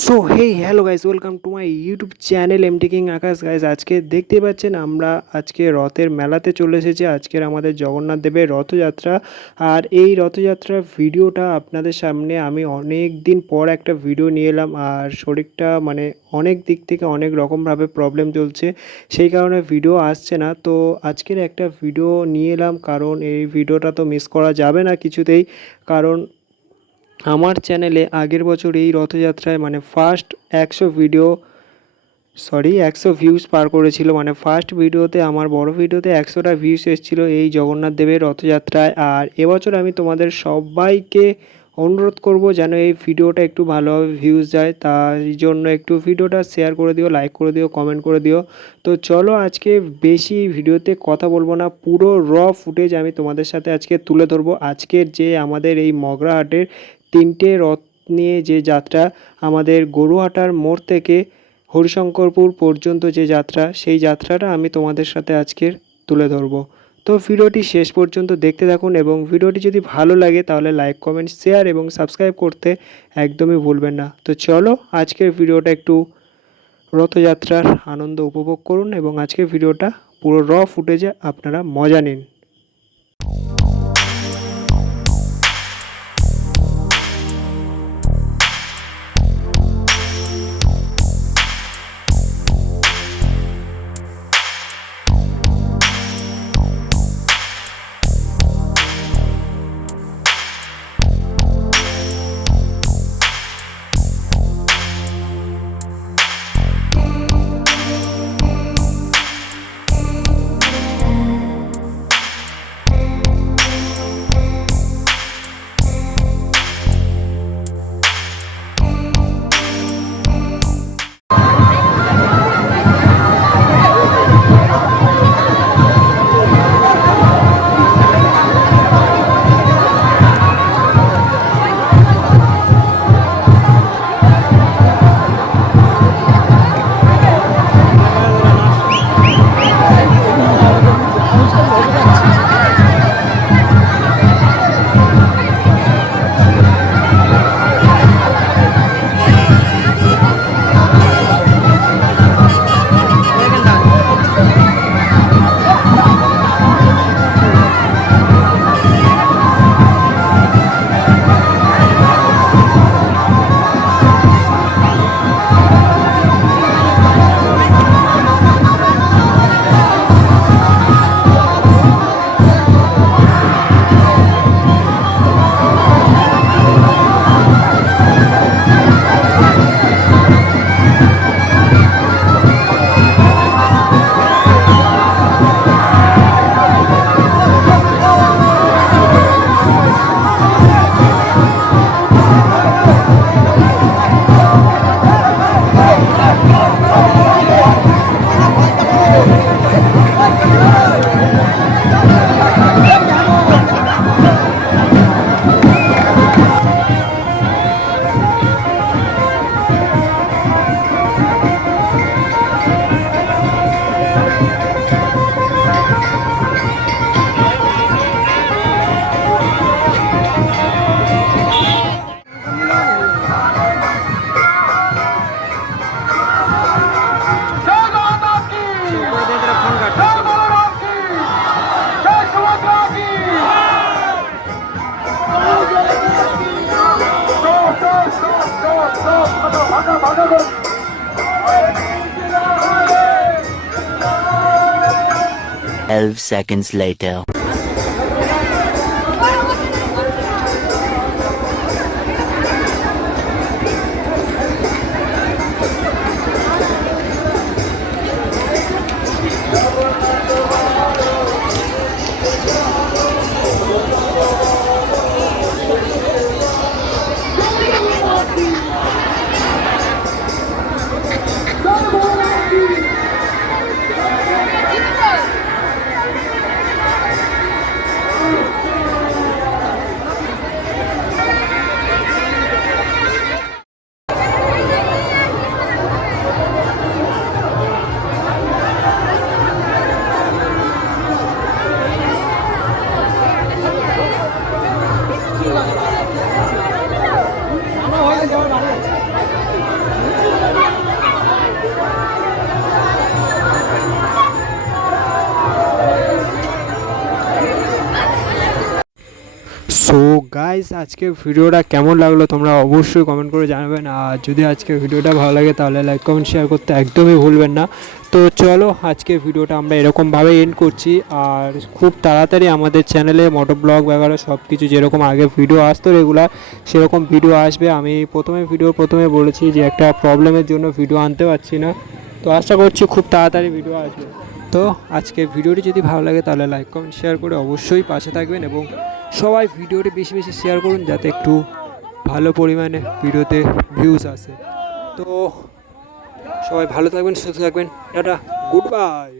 So hey hello guys, welcome to my YouTube channel MT king Akash. Guys, আজকে দেখতে পাচ্ছেন আমরা আজকে রথের মেলাতে চলে এসেছি। আজকের আমাদের জগন্নাথ দেবের রথযাত্রা। আর এই রথযাত্রার ভিডিওটা আপনাদের সামনে আমি অনেক দিন পর একটা ভিডিও নিয়ে এলাম। আর শরীরটা মানে অনেক দিক থেকে অনেক রকমভাবে প্রবলেম চলছে, সেই কারণে ভিডিও আসছে না। তো আজকের একটা ভিডিও নিয়ে এলাম, কারণ এই ভিডিওটা তো মিস করা যাবে না কিছুতেই। কারণ আমার চ্যানেলে আগের বছর এই রথযাত্রায় মানে ফার্স্ট 100 ভিউজ পার করেছিল। মানে ফার্স্ট ভিডিওতে, আমার বড় ভিডিওতে 100টা ভিউজ এসেছিলো এই জগন্নাথ দেবের রথযাত্রায়। আর এবছর আমি তোমাদের সবাইকে অনুরোধ করব যেন এই ভিডিওটা একটু ভালোভাবে ভিউজ যায়, তার জন্য একটু ভিডিওটা শেয়ার করে দিও, লাইক করে দিও, কমেন্ট করে দিও। তো চলো, আজকে বেশি ভিডিওতে কথা বলবো না, পুরো ফুটেজ আমি তোমাদের সাথে আজকে তুলে ধরবো। আজকের যে আমাদের এই মগরাহাটের 3টে রথ নিয়ে যে যাত্রা, আমাদের গরুহাটার মোড় থেকে হরিশঙ্করপুর পর্যন্ত যে যাত্রা, সেই যাত্রাটা আমি তোমাদের সাথে আজকের তুলে ধরবো। তো ভিডিওটি শেষ পর্যন্ত দেখতে থাকুন, এবং ভিডিওটি যদি ভালো লাগে তাহলে লাইক, কমেন্ট, শেয়ার এবং সাবস্ক্রাইব করতে একদমই ভুলবেন না। তো চলো, আজকের ভিডিওটা একটু রথযাত্রার আনন্দ উপভোগ করুন, এবং আজকের ভিডিওটা পুরো ফুটেজে আপনারা মজা নিন। Seconds later. সো গাইস, আজকে ভিডিওটা কেমন লাগলো তোমরা অবশ্যই কমেন্ট করে জানাবেন। আর যদি আজকে ভিডিওটা ভালো লাগে তাহলে লাইক কমেন্ট শেয়ার করতে একদমই ভুলবেন না। তো চলো, আজকে ভিডিওটা আমরা এরকমভাবে এন্ড করছি। আর খুব তাড়াতাড়ি আমাদের চ্যানেলে মোটো ব্লগ বগেরা সব কিছু যেরকম আগে ভিডিও আসতো রেগুলার, সেরকম ভিডিও আসবে। আমি প্রথমে বলেছি যে একটা প্রবলেমের জন্য ভিডিও আনতে পারছি না, তো আশা করছি খুব তাড়াতাড়ি ভিডিও আসবে। তো আজকে ভিডিওটি যদি ভালো লাগে তাহলে লাইক কমেন্ট শেয়ার করে অবশ্যই পাশে থাকবেন, এবং সবাই ভিডিওটি বেশি বেশি শেয়ার করুন যাতে একটু ভালো পরিমাণে ভিডিওতে ভিউজ আসে। তো সবাই ভালো থাকবেন, সুস্থ থাকবেন, টাটা, গুড বাই।